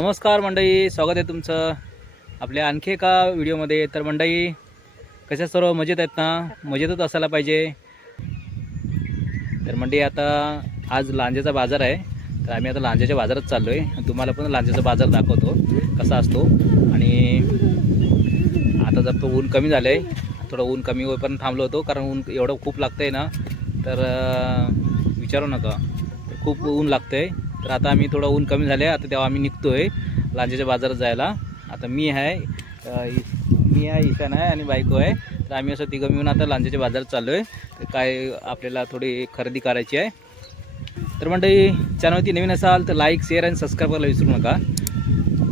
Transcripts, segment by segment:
नमस्कार मंडळी, स्वागत आहे तुमचं आपल्या आणखी एका व्हिडिओमध्ये। तर मंडळी, कशा सर्व मजेत आहेत ना? मजेतच असायला पाहिजे। तर मंडळी, आता आज लांजेचा बाजार आहे, तर आम्ही आता लांजेच्या बाजारात चाललो आहे। तुम्हाला पण लांजेचा बाजार दाखवतो कसा असतो। आणि आता जर तो ऊन कमी झालं आहे, थोडं ऊन कमी होईपर्यंत थांबलो होतो, कारण ऊन एवढं खूप लागतं आहे ना, तर विचारू नका, खूप ऊन लागतं आहे। तर आता आम्ही थोडं ऊन कमी झाले, आता तेव्हा आम्ही निघतो आहे लांजेच्या बाजारात जायला। आता मी आहे, ईशान आहे आणि बायको आहे। तर आम्ही असं तिघं मिळून आता लांजेच्या बाजारात चाललो आहे। तर काय आपल्याला थोडी खरेदी करायची आहे। तर मंडळी, चॅनलवरती नवीन असाल तर लाईक, शेअर आणि सबस्क्राईब करायला विसरू नका।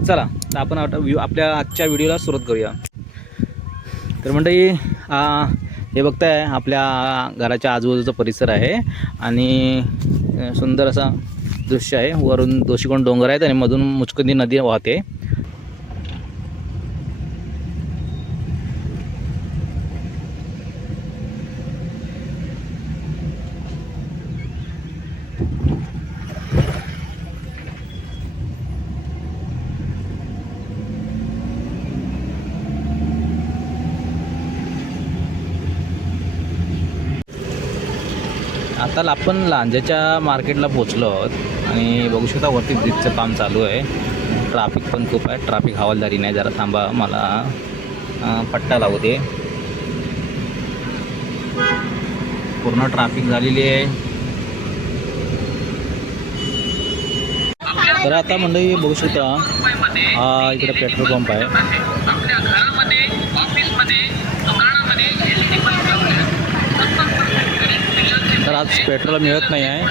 चला, तर आपण आपल्या आजच्या व्हिडिओला सुरुवात करूया। तर मंडळी, हे बघताय आपल्या घराच्या आजूबाजूचा परिसर आहे आणि सुंदर असा दृश्य आहे। वरून दोशीकोण डोंगर आहेत आणि मधून मुचकुंदी नदी वाहते। आता आपण लांजेच्या मार्केटला पोचलो आहोत आणि बघू शकता वरती ब्रिजचं काम चालू आहे। ट्रॅफिक पण खूप आहे, ट्रॅफिक हवालदारी नाही, जरा थांबा, मला पट्टा लागू दे। पूर्ण ट्रॅफिक झालेली आहे। तर आता मंडळी बघू शकता, हा इकडे पेट्रोल पंप आहे। तर आज पेट्रोल मिळत नाही आहे,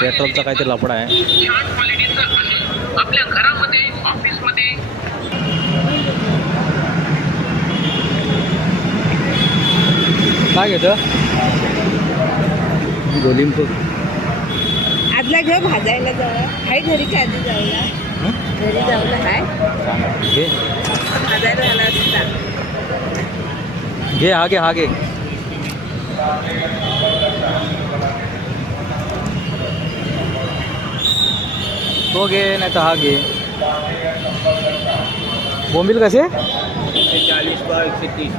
पेट्रोलचा काहीतरी लफडा आहे। आपल्या घरामध्ये, ऑफिसमध्ये काय घेतं गोलिंप आजला घर भाजायला जाऊया, हाय घरी का आधी जाऊया? घरी जाऊया, हाय घे, भाजायला झाला असता। घे, हा घे, हा घे। तो घे, नाही तर हा घे। बोंबील कसे? 140 पाव, 130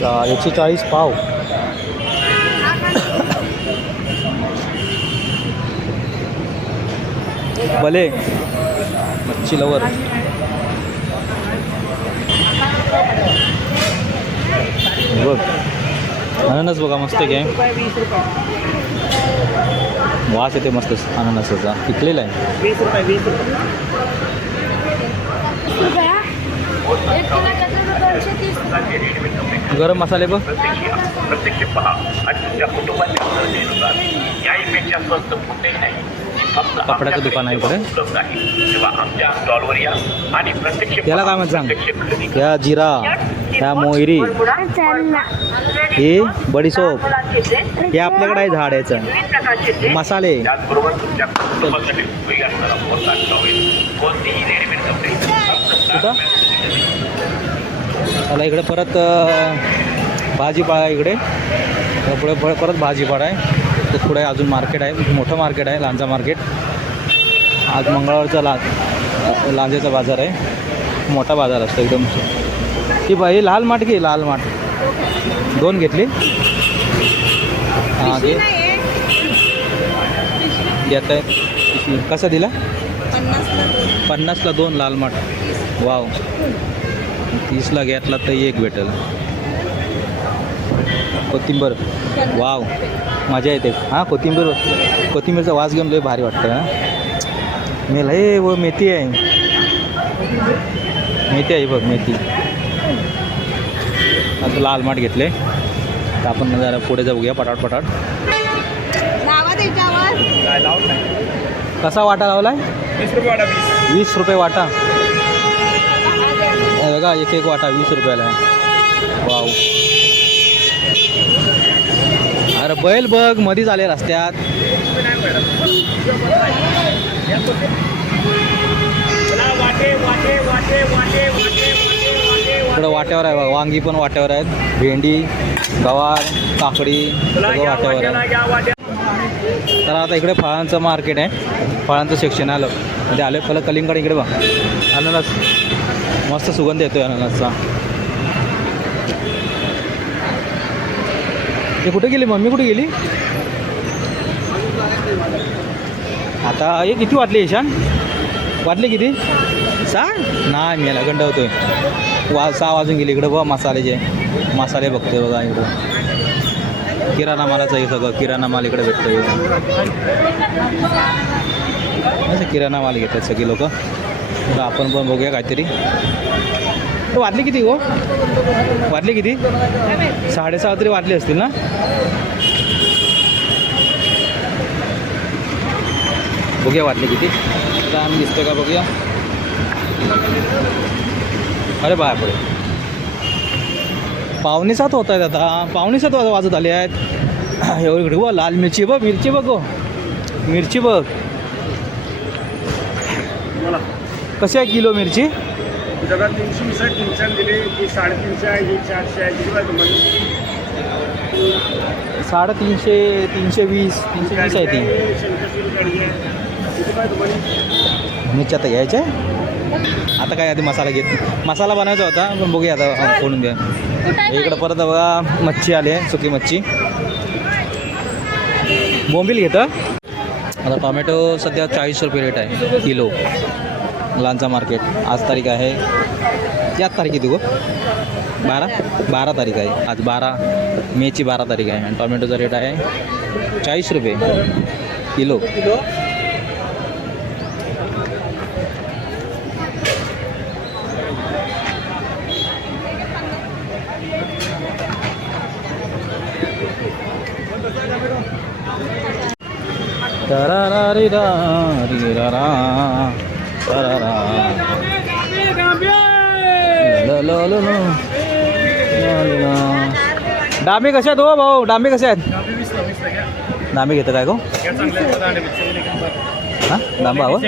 पाव। 140 पाव। भले मच्छी लवर। बघ, अननस बघा, मस्त घे, वास येते मस्त अननसाचा, पिकलेला आहे। 20 रुपये, 20 रुपये। गरम मसाले बघ, प्रत्यक्ष पहा आणि तुमच्या कुटुंबाच्या गरजेनुसार याहीपेक्षा स्वस्त कुठेही नाही। कपड्याचं दुकान आहे इकडे। उपलब्ध आहे, तेव्हा आमच्या स्टॉलवर या आणि प्रत्यक्ष त्याला काय म्हणत सांग, प्रत्यक्ष खरेदी ह्या जिरा, ह्या मोहरी, हे बडीशोप, हे आपल्याकडे आहे झाड याचं, मसाले। त्याचबरोबर तुमच्या कुटुंबासाठी उपयोगी असणारा पोशाख टॉवेल, कोणतेही रेडीमेड कपडे कुठं मला इकडे परत भाजीपाला आहे, इकडे पुढे परत भाजीपाला आहे। तर पुढे अजून मार्केट आहे, मोठं मार्केट आहे, लांजा मार्केट। आज मंगळवारचा लांजेचा बाजार आहे, मोठा बाजार असतो एकदम। ही बाई लाल माठ घे, लाल माठ 2 घेतली। हां घे, घेत आहे। कसं दिला? 50ला 2 लाल माठ। वाव, 30ला घेतला तर 1 भेटेल। कोथिंबीर, वाव, मजा येते। हां, कोथिंबीरचा वास घेऊन लय भारी वाटतं ना। मेल हे व मेथी आहे, मेथी आहे बघ, मेथी। आता लाल माठ घेतले, तर आपण जरा पुढे जाऊया पटाट। कसा वाटा लावलाय? 20 रुपये वाटा, 20। 20 रुपये वाटा बघा, एक वाटा 20 रुपयाला आहे। वाव, अरे बैल बघ मध्येच आले रस्त्यात। इकडं वाट्यावर आहे बघा, वांगी पण वाट्यावर आहेत, भेंडी, गवार, काकडी सगळं वाट्यावर आहे। तर आता इकडे फळांचं मार्केट आहे, फळांचं सेक्शन आलं म्हणजे आलं पहिलं कलिंगड. इकडे बघ अननस, मस्त सुगंध येतोय अननसचा. ते कुठे गेली मम्मी, कुठे गेली आता? हे किती वाटले ईशान, वाटले किती? 6? नाही मेला गंड होतोय. 6 वाजून गेली. इकडं बघ मसाल्याचे मसाले बघते बघा. इकडं किराणा मालाचं आहे सगळं, किराणा माल इकडे भेटतो. असं किराणा माल घेतात सगळी लोक. तर आपण पण बघूया काहीतरी. तर वाटले किती हो, वाटले किती? 6.5 तरी वाटले असतील ना. बघूया वाटले किती. दाम दिसतं का बघूया. अरे बापरे, 6:45 होत आहेत आता. 6:45 वाजत आले आहेत. एवढी व लाल मिरची बघ, मिरची बघ, मिरची बघ कशी आहे किलो मिरची? 320 आहे, 300 दिली, ती 350 आहे, ही 400 आहे. किती पाहिजे तुम्हाला? 350, 320, 320 आहे ती. किती पाहिजे तुम्हाला? मिरच्या आता घ्यायच्या. आता काय आधी मसाला बनवायचा होता, पण बघूया आता फोडून द्या. इकडं परत बघा मच्छी आली आहे, सुकी मच्छी. बोंबील घेतं. आता टोमॅटो सध्या 40 रुपये रेट आहे किलो. लांजा मार्केट. आज तारीख आहे, याच तारीख किती गो? 12 तारीख आहे आज. 12 मेची 12 तारीख आहे. आणि टोमॅटोचा रेट आहे 40 रुपये किलो. डांबे कसे आहेत हो भाऊ, डांबे कसे आहेत? डांबे घेतं काय गो? हां डांबा हवं.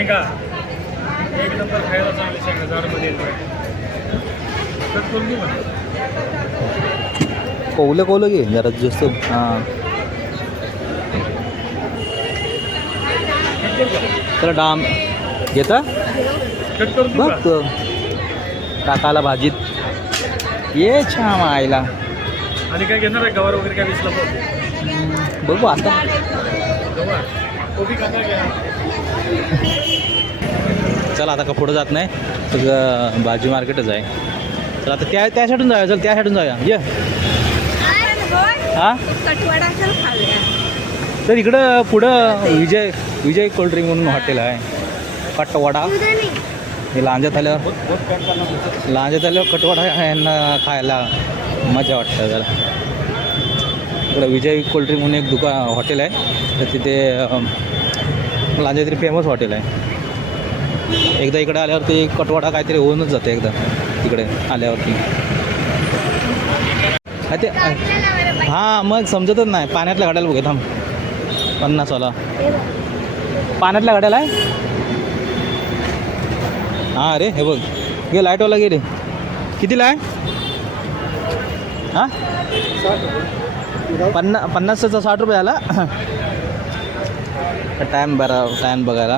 कोवलं घे जरा जास्त. हां तर डाम घेतं बघ टाकाला भाजीत. ये छान आईला. आणि काय घेणार आहे? गवार वगैरे काय 20 ला बघू आता. चला आता का पुढं जात नाही, सगळं भाजी मार्केटच आहे. तर आता त्या साईडून जाऊया. चल त्या साईडून जाऊया. ये हां तर इकडं पुढं विजय कोल्ड्रिंक म्हणून हॉटेल आहे. कटवडा. हे लांजात आल्यावर कटवडा यांना खायला मजा वाटतं जरा. इकडं विजय कोल्ड्रिंक म्हणून एक हॉटेल आहे. तर तिथे लांजा तरी फेमस हॉटेल आहे. एकदा इकडे आल्यावरती कटवडा काहीतरी होऊनच जाते एकदा तिकडे आल्यावरती. ते हां मग समजतच नाही. पाण्यातल्या गाड्याला बघे थांब. 50 वाला पाण्यातल्या गाड्याला आहे. हां अरे हे बघ, हे लाईटवाला गे रे. कितीला आहे? हां 50चा 60 रुपये आला. टाईम बघायला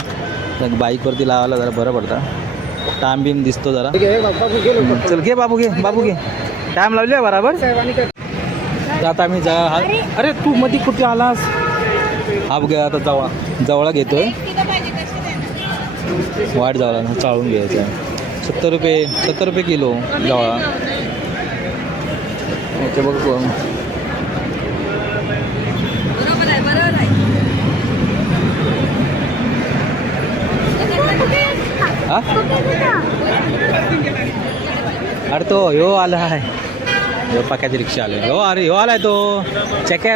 बाईकवरती लावायला जरा बरं पडतं. टाईम बिम दिसतो जरा. चल घे बाबू, घे टाईम लावली आहे बरोबर. आता आम्ही अरे तू मध्ये कुठे आलास? हा बघा आता जवळा घेतोय. वाईट जवळा चाळून घ्यायचा आहे. 70 रुपये किलो जवळा. ते बघ हा. अरे तो ह्यो आला आहे, ह्यो पाक्याची रिक्षा आले. ह्यो आलाय तो. चॅक्या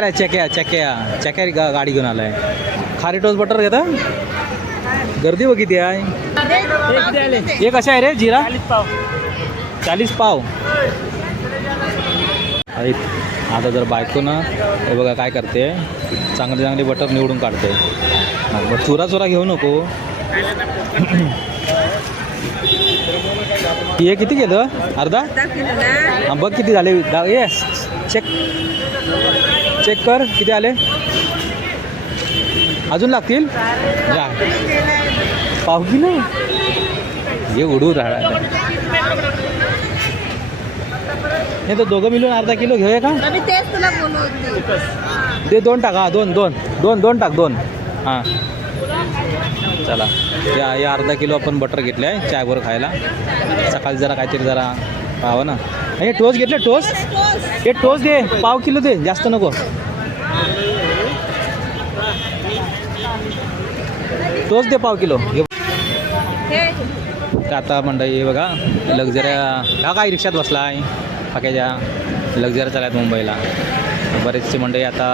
गाडी घेऊन आलाय. खारी टोस्ट बटर घेता. गर्दी बघ किती आहे. हे कशा आहे रे जिरा? 40 पाव. आता जर बायको ना हे बघा काय करते, चांगले बटर निवडून काढते. चुरा घेऊ नको. हे किती केलं? अर्धा. हां बघ किती झाले. ये चेक कर किती आले. अजून लागतील जा पाव की नाही हे उडू राहणार नाही तर दोघं मिळून अर्धा किलो घेऊया का मी तेच तुला बोलवते. ते 2 टाक हां 2 टाक 2 हां चला हे अर्धा किलो आपण बटर घेतलं आहे चायवर खायला सकाळी जरा काहीतरी जरा पाहावं ना हे टोस्ट घेतले टोस्ट हे टोस्ट दे पाव किलो दे जास्त नको टोस्ट दे पाव किलो हे तर आता मंडळी हे बघा लक्झऱ्या ह्या काय रिक्षात बसला आहे फाक्याच्या लक्झऱ्या चालल्यात मुंबईला बरेचसे मंडळी आता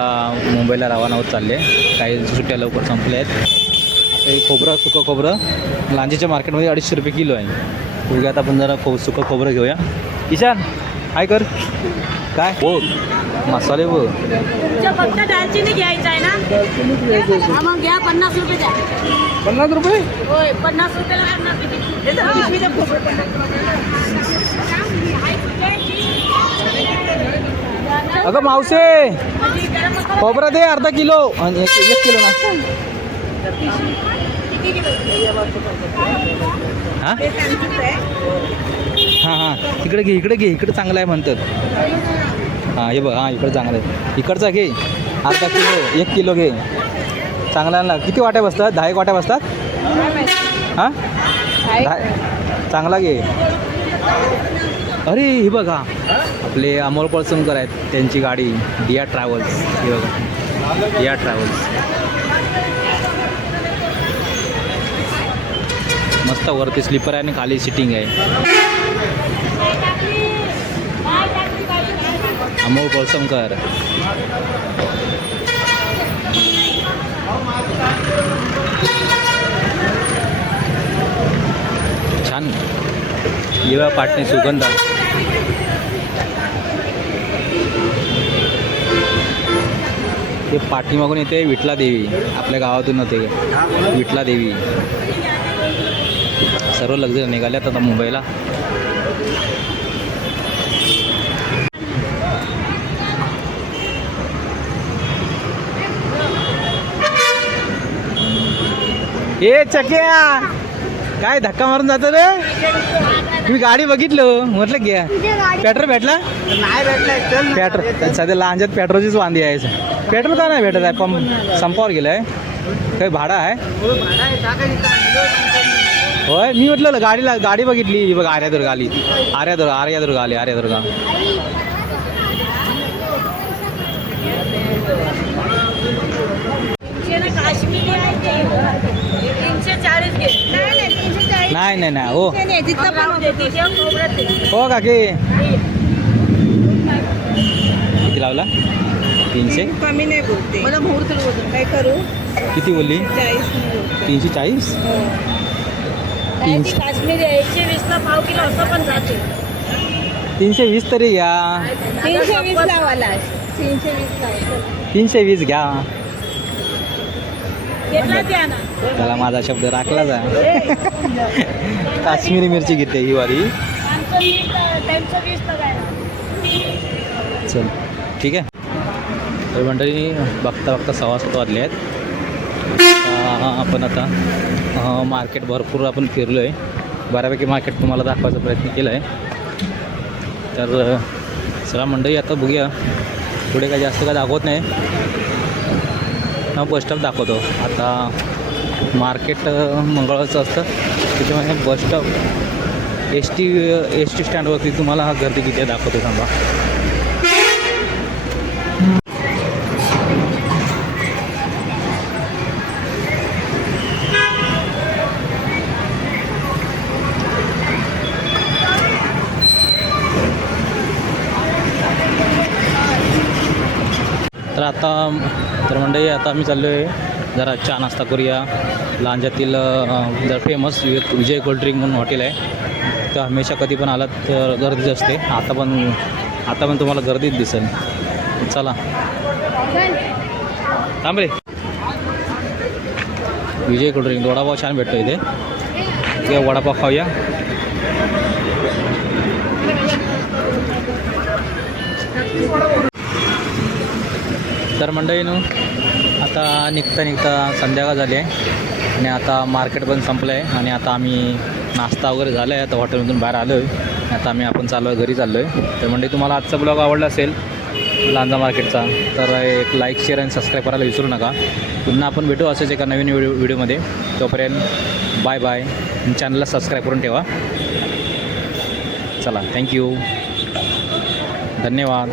मुंबईला रवाना होत चालले काही सुट्ट्या लवकर संपल्या आहेत आता हे खोबरं सुकं खोबरं लांजीच्या मार्केटमध्ये 250 रुपये किलो आहे बघूया आता आपण जरा सुकं खोबरं घेऊया ईशान काय कर काय हो मसाले हो तुमच्या फक्त दालचिनी घ्यायचं आहे ना हा मग घ्या 50 रुपये द्या 50 रुपये होय 50 रुपयाला 50 अगं मावसे खोबरं दे अर्धा किलो आणि 1 किलो ना हां हां हां इकडे घे इकडे चांगलं आहे म्हणतात हां हे बघ हां इकडे चांगलं आहे इकडचा घे अर्धा किलो 1 किलो घे चांगला ना किती वाट्या बसतात 10 वाट्या बसतात हां 10 चांगला घे अरे हे बघा आपले अमोल पळसमकर आहेत त्यांची गाडी डिया ट्रॅव्हल्स हे बघा डिया ट्रॅव्हल्स मस्त वरती स्लीपर आहे आणि खाली सिटिंग आहे अमोल पळसमकर छान येवा पाटणी सुगंधा ते पाठीमागून येते विठला देवी आपल्या गावातून होते विठला देवी सर्व लक्झरी निघाल्यात आता मुंबईला ए चक्या काय धक्का मारून जातो रे तुम्ही गाडी बघितलं म्हटलं घ्या पेट्रोल भेटला नाही भेटलं पेट्रोल सध्या लांजात पेट्रोलचीच वांदी आहे पेट्रोल का नाही भेटत आहे पंप संपावर गेलं आहे काही भाडं आहे होय मी म्हटलं गाडी बघितली बघ आर्यादुर्ग आली आर्यादुर्ग आली आर्यादुर्ग नाही हो हो काकी किती लावला 300 कमी नाही बोलते मला मुहूर्त बोलतो काय करू किती बोलली 340 काश्मीरी 120 ला पाव किलो असं पण जाते 320 तरी घ्या 320 लावाला 320 ला 320 घ्या घेतला द्या ना त्याला माझा शब्द राखला जा काश्मीरी मिरची घेते ही वाली चल ठीक आहे तर मंडळी बघता 6:15 वाजले आहेत आपण आता मार्केट भरपूर आपण फिरलो आहे बऱ्यापैकी मार्केट तुम्हाला दाखवायचा प्रयत्न केला आहे तर चला मंडळी आता बघूया पुढे काय जास्त काय दाखवत नाही बस स्टॉप दाखवतो आता मार्केट मंगळवारचं असतं त्याच्यामुळे बस स्टॉप एस टी स्टँडवरती तुम्हाला गर्दी किती आहे दाखवतो सांगा तर मंडळी आता आम्ही चाललो आहे जरा चहा नाश्ता करूया लांजातील जर फेमस विजय कोल्ड ड्रिंक म्हणून हॉटेल आहे तर हमेशा कधी पण आलात तर गर्दीच असते आता पण तुम्हाला गर्दीच दिसेल चला थांब रे विजय कोल्ड ड्रिंक वडापाव छान भेटतो इथे वडापाव खाऊया तर मंडळीनं आता निघता संध्याकाळ झाली आहे आणि आता मार्केट पण संपलं आहे आणि आता आम्ही नाश्ता वगैरे झाला आहे. आता हॉटेलमधून बाहेर आलो आहे. आता आम्ही आपण चाललो आहे, घरी चाललो आहे. तर मंडळी तुम्हाला आजचा ब्लॉग आवडला असेल लांजा मार्केटचा तर एक लाईक शेअर आणि सबस्क्राईब करायला विसरू नका. पुन्हा आपण भेटू असेच एका नवीन व्हिडिओमध्ये. तोपर्यंत बाय बाय. चॅनलला सबस्क्राईब करून ठेवा. चला थँक्यू, धन्यवाद.